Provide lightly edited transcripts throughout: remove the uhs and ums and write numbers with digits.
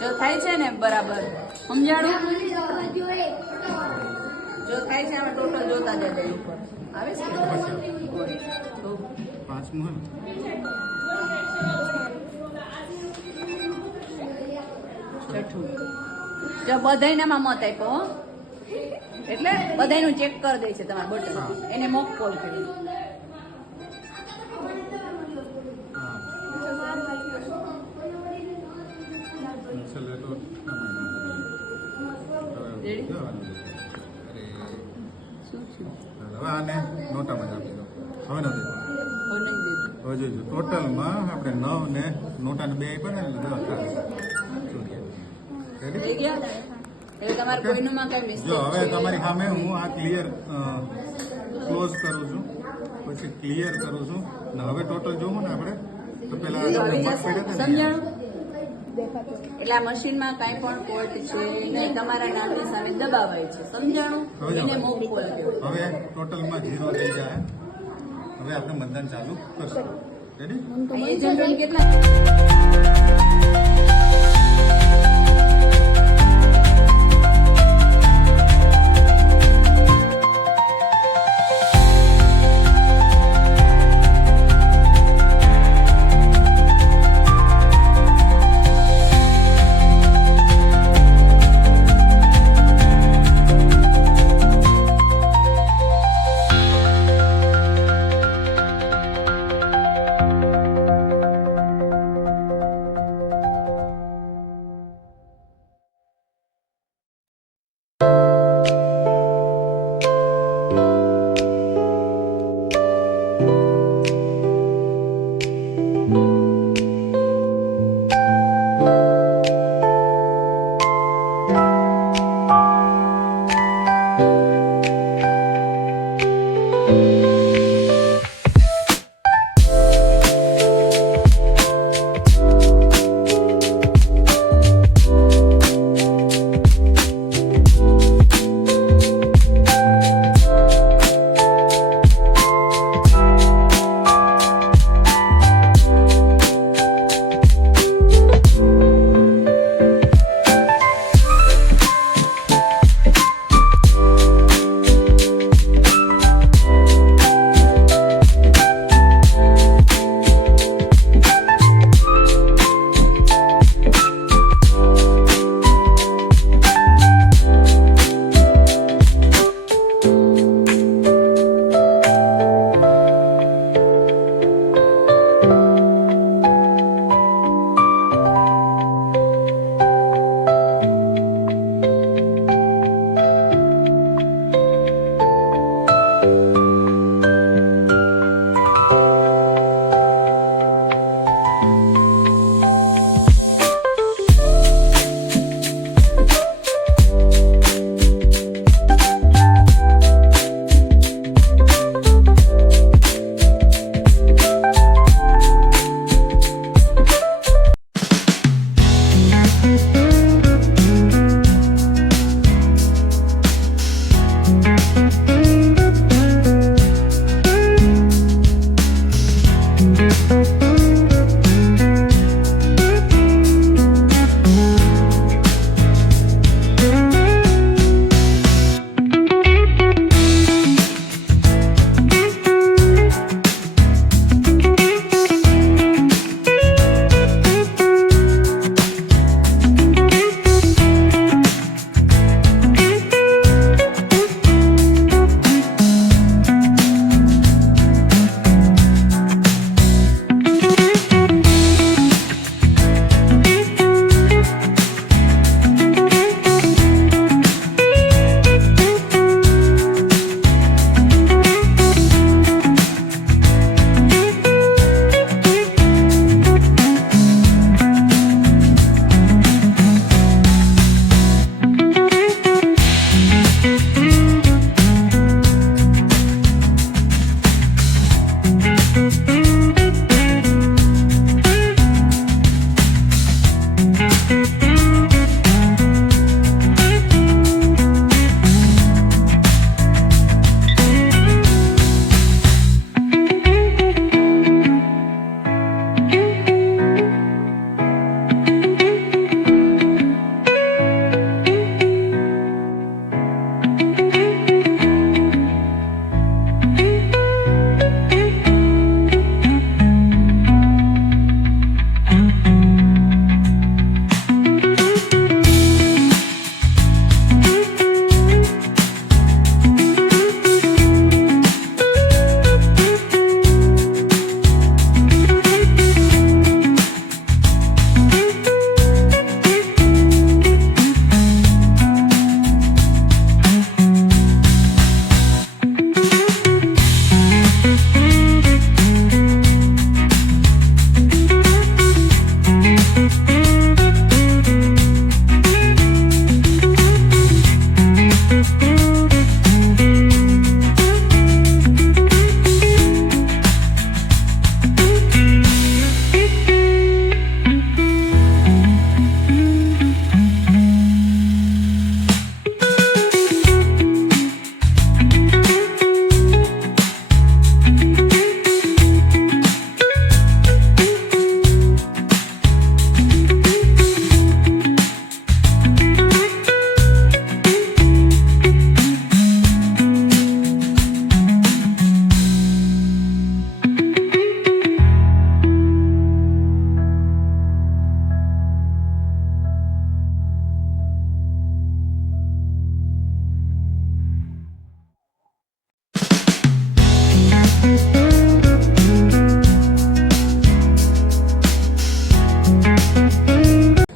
જો થાય છે ને બરાબર સમજાણું? જો થાય છે આમાં ટોટલ જોતા જજો ઉપર આવે છે તો પાંચમું છઠ્ઠું. જો બધાયનામાં મત આપ્યો એટલે બધાયનું ચેક કરી દે છે તમારા બટન એને મોક કોલ કરી. હવે આને નોટામાં જ આપી દો. હવે નથી હવે જોઈજો ટોટલમાં આપણે 9 ને નોટાને 2 આપ્યા ને એટલે 10 થઈ ગયા એટલે તમારે કોઈનું માં કઈ મિસ્ટેક જો હવે તમારી સામે હું આ ક્લિયર ક્લોઝ કરું છું પછી ક્લિયર કરું છું ને હવે ટોટલ જોવું ને આપણે તો પેલા સમજાણું? એટલે આ મશીનમાં કાંઈ પણ ફોલ્ટ છે નહીં, તમારા નામની સામે દબાવાય છે. સમજાણું? એને મોક કોલ કહેવાય. હવે ટોટલમાં 0 થઈ જાય. હવે આપણે મતદાન ચાલુ કરશું. રેડી? એજન્ટોને કેટલા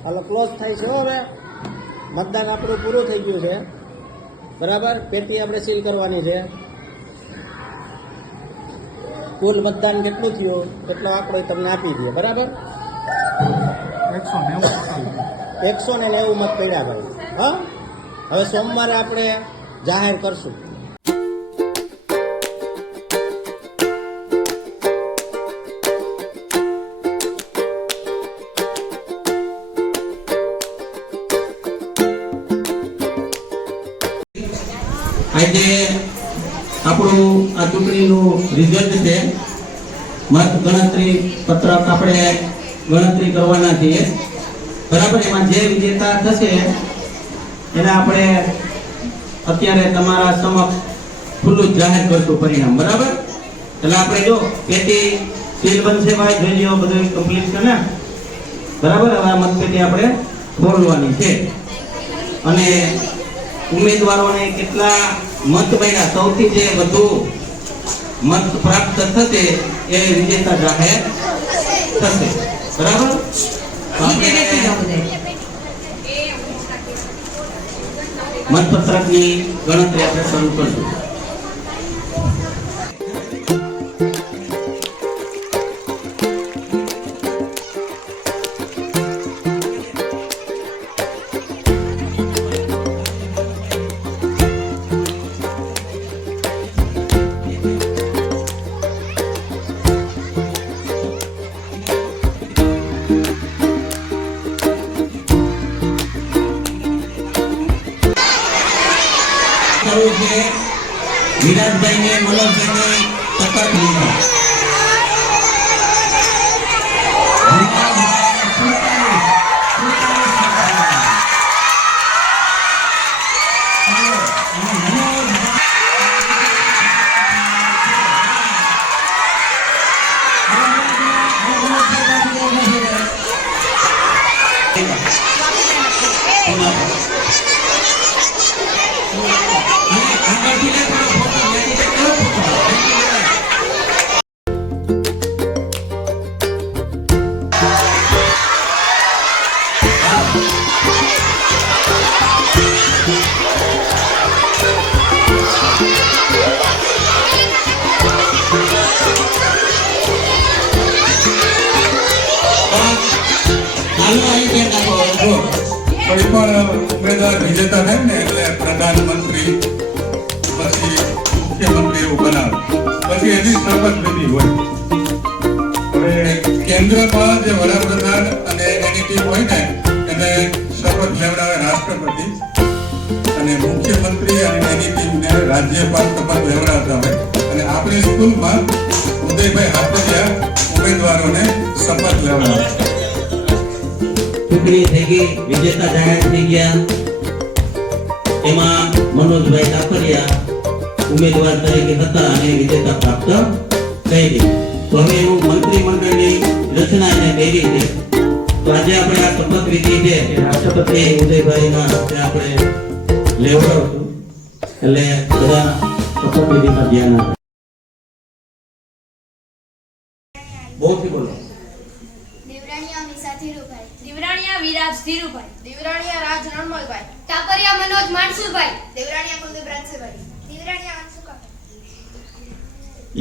હાલો ક્લોઝ થાય છે હવે મતદાન આપણું પૂરું થઈ ગયું છે બરાબર. પેટી આપણે સીલ કરવાની છે. કુલ મતદાન કેટલું થયું એટલો આંકડો તમને આપી દઈએ બરાબર. 190 મત પડ્યા ભાઈ. હા, હવે સોમવારે આપણે જાહેર કરશું. આજે આપણું આ ચૂંટણીનું રિઝલ્ટ છે. મત ગણતરી પત્રક આપણે ગણતરી કરવાના છીએ બરાબર. એમાં જે વિજેતા થશે એને આપણે અત્યારે તમારા સમક્ષ ખુલ્લું જાહેર કરશું પરિણામ બરાબર. એટલે આપણે જો પેટી સીલ બનશે ભાઈ, જોઈ લો બધું કમ્પ્લીટ છે ને બરાબર. હવે આ મતપેટી આપણે ખોલવાની છે અને ઉમેદવારોને કેટલા મત મળ્યા, સૌથી જે વધુ મત પ્રાપ્ત થશે એ વિજેતા જાહેર થશે બરાબર. મતપત્રકની ગણતરી આપણે શરૂ કરશું. વિરાજભાઈને મનોજભાઈને તકત લીધા. કોઈ પણ ઉમેદવાર વિજેતા થાય ને એટલે પ્રધાનમંત્રી પછી મુખ્યમંત્રી એવું બનાવે, પછી એની શપથવિધિ હોય. હવે કેન્દ્રમાં જે વડાપ્રધાન અને એની ટીમ હોય ને એને શપથ લેવડાવે રાષ્ટ્રપતિ અને મુખ્યમંત્રી અને એની ટીમને રાજ્યપાલ શપથ લેવડાવતા હોય અને આપણી સ્કૂલમાં ઉદયભાઈ હાથરિયા ઉમેદવારોને શપથ લેવડાવે. ચૂંટણી થઈ ગઈ, વિજેતા જાહેર થઈ ગયા. એમાં મનોજભાઈ કાપડિયા ઉમેદવાર તરીકે હતા અને વિજેતા પ્રાપ્ત થઈ ગઈ. તો હવે એવું મંત્રીમંડળની રચના એને કરી છે. તો આજે આપણે આ શપથવિધિ છે એ રાષ્ટ્રપતિ ઉદયભાઈના હસ્તે આપણે લેવડાવશું. એટલે બધા શપથવિધિમાં ધ્યાન આપે. બહુથી બોલો. દેવરાણીયા મીસા ધીરુભાઈ, દિવરાણીયા વિરાજ ધીરુભાઈ, દેવરાણીયા રાજ રણમલભાઈ, ટાપરિયા મનોજ માનસુભાઈ, દેવરાણીયા કુલદીપ રાજસેભાઈ, દેવરાણીયા અંશુકા,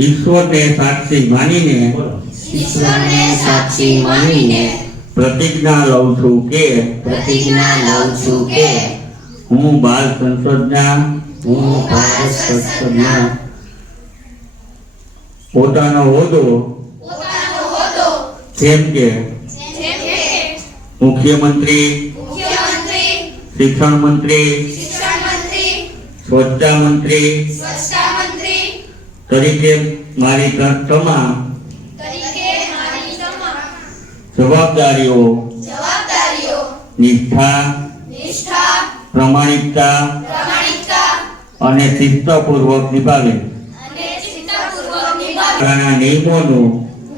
ઈશ્વરને સાક્ષી માનીને ઈશ્વરને સાક્ષી માનીને પ્રતિજ્ઞા લઉં છું કે પ્રતિજ્ઞા લઉં છું કે હું બાલ સંસદના ભારત સંસદના પોતાનો હોદ્દો પોતાનો હોદ્દો જેમ કે જેમ કે મુખ્યમંત્રી, મુખ્યમંત્રી, શિક્ષણ મંત્રી, શિક્ષણ મંત્રી, સ્વચ્છતા મંત્રી સ્વચ્છતા મંત્રી તરીકે મારી તમામ તરીકે મારી તમામ જવાબદારીઓ જવાબદારીઓ નિષ્ઠા, નિષ્ઠા, પ્રામાણિકતા પ્રામાણિકતા અને શિસ્તપૂર્વક નિભાવી અને ચિત્તપૂર્વક નિભાવી શાળાના નિયમોનું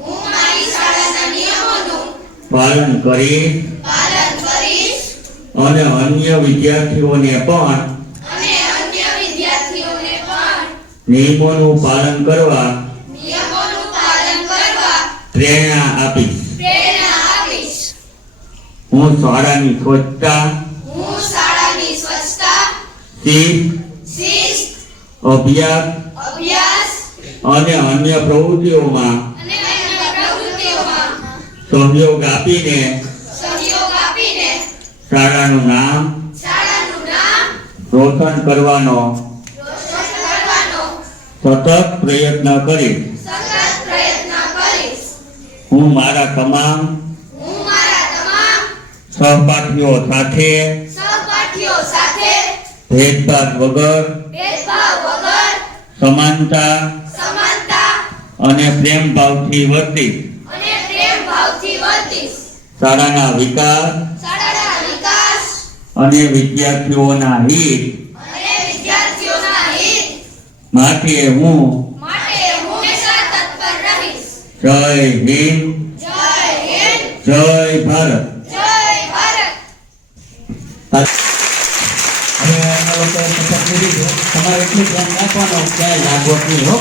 હું મારી શાળાના નિયમોનું પાલન કરી પાલન કરીશ અને અન્ય વિદ્યાર્થીઓને પણ અને અન્ય વિદ્યાર્થીઓને પણ નિયમોનું પાલન કરવા નિયમોનું પાલન કરવા પ્રેરણા આપીશ. પ્રેરણા આપીશ. હું શાળાની સ્વચ્છતા, હું શાળાની સ્વચ્છતા, શિસ્ત, શિસ્ત, અભ્યાસ અભ્યાસ અને અન્ય પ્રવૃત્તિઓમાં અને અન્ય પ્રવૃત્તિઓમાં સહયોગ આપીને સહયોગ આપીને શાળાનું નામ શાળાનું નામ રોશન કરવાનો રોશન કરવાનો સતત પ્રયત્ન કરીશ. સતત પ્રયત્ન કરીશ. હું મારા તમામ હું મારા તમામ સહપાઠીઓ સાથે સહપાઠીઓ સાથે ભેદભાવ વગર ભેદભાવ વગર સમાનતા સમાનતા અને પ્રેમ ભાવથી વર્તીશ. અને પ્રેમ ભાવથી વર્તીશ. શાળાના વિકાસ શાળાના વિકાસ અને વિદ્યાર્થીઓના હિત અને વિદ્યાર્થીઓના હિત માટે હું માટે હું હંમેશા તત્પર રહીશ. જય હિન્દ, જય હિન્દ, જય ભારત. જય ભારત. હવે આ લોકો શપથ લીધી છે. તમારે એટલું ધ્યાન રાખવાનું ક્યાંય લાગવત નહીં હો.